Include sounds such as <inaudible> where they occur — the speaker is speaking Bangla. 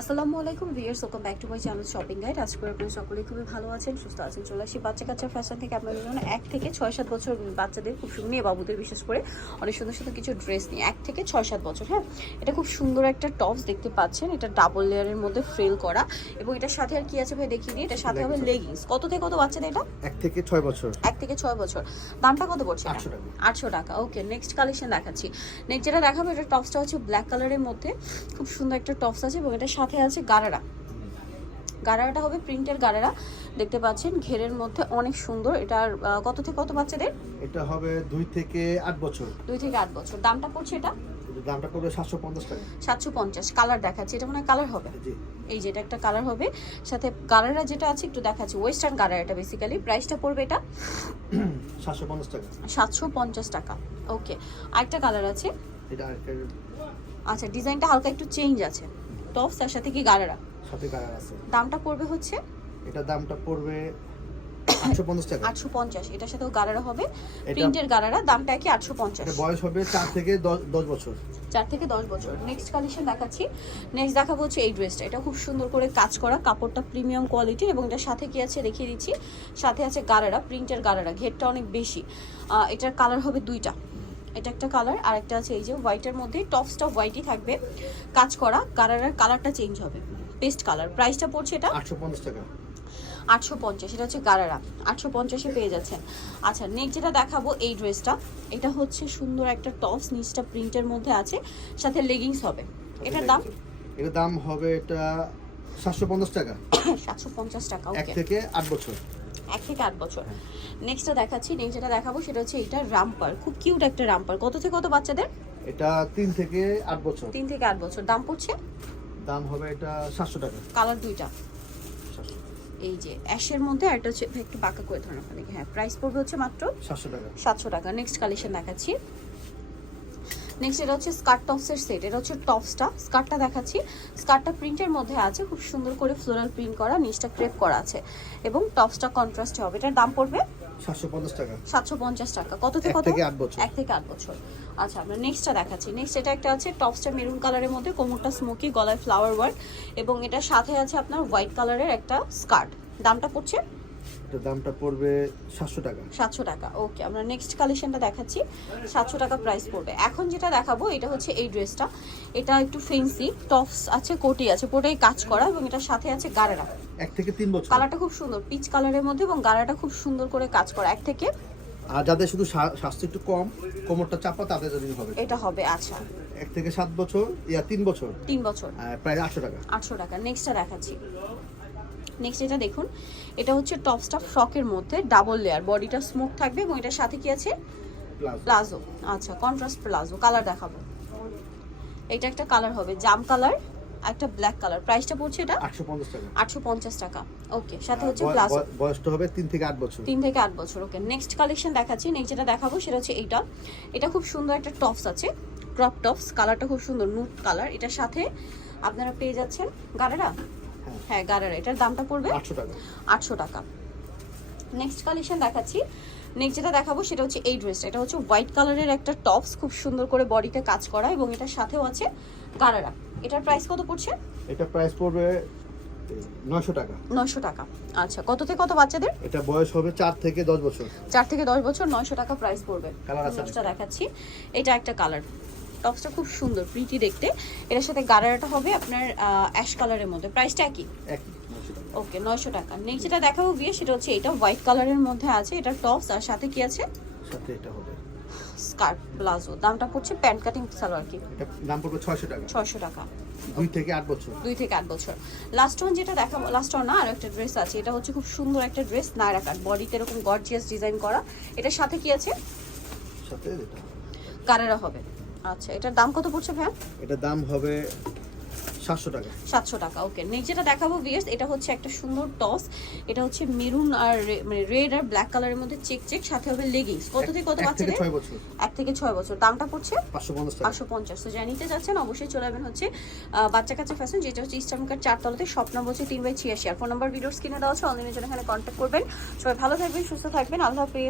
আসসালামু আলাইকুম viewers welcome back to my channel shopping guide আজকে আপনারা সকলেই খুবই ভালো আছেন সুস্থ আছেন চলে আসি বাচ্চা কাচ্চা ফ্যাশন থেকে। আপনাদের জন্য এক থেকে ছয় সাত বছর বাচ্চাদের খুব সুন্দর মেয়ে বাবুদের বিশেষ করে অনেক সুন্দর সুন্দর কিছু ড্রেস নিয়ে এক থেকে ছয় সাত বছর হ্যাঁ? এটা খুব সুন্দর একটা টপস দেখতে পাচ্ছেন এটা ডাবল লেয়ারের মধ্যে ফ্রিল করা এবং এটার সাথে আর কি আছে ভাই দেখিয়ে দিই এটার সাথে হবে লেগিংস কত থেকে কত বাচ্চাদের এটা? এক থেকে ছয় বছর। এক থেকে ছয় বছর। দামটা কত পড়ছে এটা? 800 টাকা। আটশো টাকা ওকে নেক্সট কালেকশন দেখাচ্ছি। নেক্সট যেটা দেখাবো এটা টপসটা হচ্ছে ব্ল্যাক কালারের মধ্যে। খুব সুন্দর একটা টপস আছে এবং এটার সাথে আছে গারারা। গারারাটা হবে প্রিন্টের গারারা। দেখতে পাচ্ছেন ঘেরের মধ্যে অনেক সুন্দর। এটার কত থেকে কত বাচ্চাদের? এটা হবে দুই থেকে আট বছর। দুই থেকে আট বছর। দামটা পড়ছে এটা? দামটা পড়বে সাতশো পঞ্চাশ টাকা। সাতশো পঞ্চাশ। কালার দেখাচ্ছি। এটা মনে হয় কালার হবে? জি। এই যেটা একটা কালার হবে। সাথে গারারা যেটা আছে একটু দেখাচ্ছি। ওয়েস্টার্ন গারারাটা বেসিক্যালি প্রাইসটা পড়বে এটা? সাতশো পঞ্চাশ টাকা। সাতশো পঞ্চাশ টাকা। ওকে। আরেকটা কালার আছে? এটা আচ্ছা ডিজাইনটা হালকা একটু চেঞ্জ আছে। টপস তার সাথে কি গারারা সাথে কালার আছে। দামটা পড়বে হচ্ছে? এটার দামটা পড়বে আটশো পঞ্চাশ টাকা। আটশো পঞ্চাশ এটার সাথেও গারারা হবে। প্রিন্টের গারারা দামটা কি আটশো পঞ্চাশ। এটা বয়স হবে চার থেকে দশ দশ বছর। চার থেকে দশ বছর। নেক্সট কালেকশন দেখাচ্ছি। নেক্সট দেখাবো হচ্ছে এই ড্রেসটা এটা খুব সুন্দর করে কাজ করা কাপড়টা প্রিমিয়াম কোয়ালিটি এবং এটার সাথে কি আছে দেখিয়ে দিচ্ছি। সাথে আছে গারারা প্রিন্টের গারারা ঘেরটা অনেক বেশি। এটার কালার হবে দুইটা। এটা একটা কালার আর একটা আছে এই যে হোয়াইটের মধ্যে টপসটা হোয়াইটই থাকবে। কাজ করা গারারার কালারটা চেঞ্জ হবে। পেস্ট কালার প্রাইসটা পড়ছে এটা? আটশো পঞ্চাশ টাকা। আটশো পঞ্চাশ এটা হচ্ছে গারারা। আটশো পঞ্চাশে পেয়ে যাচ্ছেন। আচ্ছা নেক্সট যেটা দেখাবো এই ড্রেসটা এটা হচ্ছে সুন্দর একটা টপস নিচটা প্রিন্টের মধ্যে আছে সাথে লেগিংস হবে। এটার দাম? এটার দাম হবে এটা সাতশো পঞ্চাশ টাকা। <coughs> সাতশো পঞ্চাশ টাকা এক থেকে আট বছর। এক থেকে আট বছর। নেক্সটটা দেখাচ্ছি নেক্সট যেটা দেখাবো সেটা হচ্ছে এটা রামপার খুব কিউট একটা রামপার কত থেকে কত বাচ্চাদের? এটা তিন থেকে আট বছর। তিন থেকে আট বছর। দাম পড়ছে? দাম হবে এটা সাতশো টাকা। কালার দুইটা। 700 এই যে অ্যাশের মধ্যে আর একটা হচ্ছে একটু বাঁকা করে ধরুন আপনাদেরকে। হ্যাঁ প্রাইস পড়বে হচ্ছে মাত্র সাতশো টাকা। সাতশো টাকা। নেক্সট কালেকশন দেখাচ্ছি। নেক্সট এটা হচ্ছে স্কার্ট টপসের সেট এটা হচ্ছে টপসটা স্কার্টটা দেখাচ্ছি। স্কার্টটা প্রিন্টের মধ্যে আছে খুব সুন্দর করে ফ্লোরাল প্রিন্ট করা নিচটা ক্রেপ করা আছে। এবং টপসটা কন্ট্রাস্টে হবে। এটার দাম পড়বে? সাতশো পঞ্চাশ টাকা। সাতশো পঞ্চাশ টাকা। কত থেকে কত? থেকে আট বছর। এক থেকে আট বছর। আচ্ছা আমরা নেক্সটটা দেখাচ্ছি। নেক্সট এটা একটা আছে টপসটা মেরুন কালারের মধ্যে কোমরটা স্মোকি গলায় ফ্লাওয়ার ওয়ার্ক এবং এটার সাথে আছে আপনার হোয়াইট কালারের একটা স্কার্ট দামটা পড়ছে এটার দামটা পড়বে সাতশো টাকা। সাতশো টাকা ওকে আমরা নেক্সট কালেকশনটা দেখাচ্ছি। সাতশো টাকা প্রাইস পড়বে। এখন যেটা দেখাবো এটা হচ্ছে এই ড্রেসটা এটা একটু ফেন্সি টপস আছে কোটি আছে পুরোটাই কাজ করা এবং এটার সাথে আছে গারারা। এক থেকে তিন বছর। কালারটা খুব সুন্দর পিচ কালারের মধ্যে এবং গারাটা খুব সুন্দর করে কাজ করা। এক থেকে আর যাদের শুধু স্বা- স্বাস্থ্য একটু কম কোমরটা চাপা তাদের জন্য হবে। এটা হবে আচ্ছা। এক থেকে সাত বছর ইয়া তিন বছর। তিন বছর। প্রায় আটশো টাকা। আটশো টাকা। নেক্সটটা দেখাচ্ছি। নেক্সট এটা দেখুন এটা হচ্ছে টপসটা ফ্রকের মধ্যে ডাবল লেয়ার বডিটা স্মোক থাকবে এবং এটার সাথে কি আছে? প্লাজো আচ্ছা কন্ট্রাস্ট প্লাজো কালার দেখাবো। এটা একটা কালার হবে জাম কালার একটা ব্ল্যাক কালার প্রাইসটা পড়ছে এটা? আটশো পঞ্চাশ টাকা। আটশো পঞ্চাশ টাকা। ওকে সাথে হচ্ছে প্লাজো বয়সটা হবে তিন থেকে আট বছর। তিন থেকে আট বছর ওকে নেক্সট কালেকশন দেখাচ্ছি নেক্সট যেটা দেখাবো সেটা হচ্ছে এইটা। এটা খুব সুন্দর একটা টপস আছে ক্রপ টপস কালারটা খুব সুন্দর নুট কালার এটার সাথে আপনারা পেয়ে যাচ্ছেন গাড়েরা হ্যাঁ। হ্যাঁ এটার দামটা পড়বে? আটশো টাকা। আটশো টাকা। নেক্সট কালেকশন দেখাচ্ছি। নেক্সট যেটা দেখাবো সেটা হচ্ছে এই ড্রেসটা এটা হচ্ছে হোয়াইট কালারের একটা টপস খুব সুন্দর করে বডিতে কাজ করা এবং এটার সাথেও আছে গারারা। এটার প্রাইস কত পড়ছে? এটা প্রাইস পড়বে নয়শো টাকা। নয়শো টাকা। আচ্ছা কত থেকে কত বাচ্চাদের? এটা বয়স হবে চার থেকে দশ বছর। চার থেকে দশ বছর নয়শো টাকা প্রাইস পড়বে। Colour আছে দেখাচ্ছি। এটা একটা কালার টপসটা খুব সুন্দর প্রিটি দেখতে। এটার সাথে গারারাটা হবে আপনার অ্যাশ কালারের মধ্যে। প্রাইসটা একই? ওকে নয়শো টাকা। নেক্সট যেটা দেখাবো বিয়ে সেটা হচ্ছে এটা হোয়াইট কালারের মধ্যে আছে এটা টপস আর সাথে কি আছে? সাথে এটা হবে। স্কার্ট প্লাজো দামটা পড়ছে প্যান্ট কাটিং সালোয়ার কি? দাম পড়বে ছয়শো টাকা। ছয়শো টাকা। দুই থেকে আট বছর। দুই থেকে আট বছর। লাস্ট ওয়ান যেটা দেখাবো লাস্ট ওয়ান না আর একটা ড্রেস আছে। এটা হচ্ছে খুব সুন্দর একটা ড্রেস নায়রা কাট বডিতে এরকম গর্জিয়াস ডিজাইন করা। এটার সাথে কি আছে? সাথে এটা হবে। কারেরা হবে। আচ্ছা এটার দাম কত পড়ছে ভ্যান এটার দাম হবে সাতশো টাকা। সাতশো টাকা ওকে। নেক্সট যেটা দেখাবো ভিয়ার্স এটা হচ্ছে একটা সুন্দর টস। এটা হচ্ছে মেরুন আর মানে রেড আর ব্ল্যাক কালারের মধ্যে চেক চেক সাথে হবে লেগিংস। কত থেকে কত বছর। এক থেকে ছয় বছর। দামটা পড়ছে? পাঁচশো পঞ্চাশ তো যারা নিতে যাচ্ছেন অবশ্যই চলে যাবেন হচ্ছে বাচ্চা কাচ্চা ফ্যাশন যেটা হচ্ছে ইস্টার্নকার চারতলাতে স্বপ্ন নম্বর হচ্ছে তিন বাই ছিয়াশি। আর ফোন নাম্বার ভিডিওস কিনে দেওয়া আছে অনলাইনের জন্য এখানে কন্ট্যাক্ট করবেন। সবাই ভালো থাকবেন সুস্থ থাকবেন। আল্লাহ হাফেজ।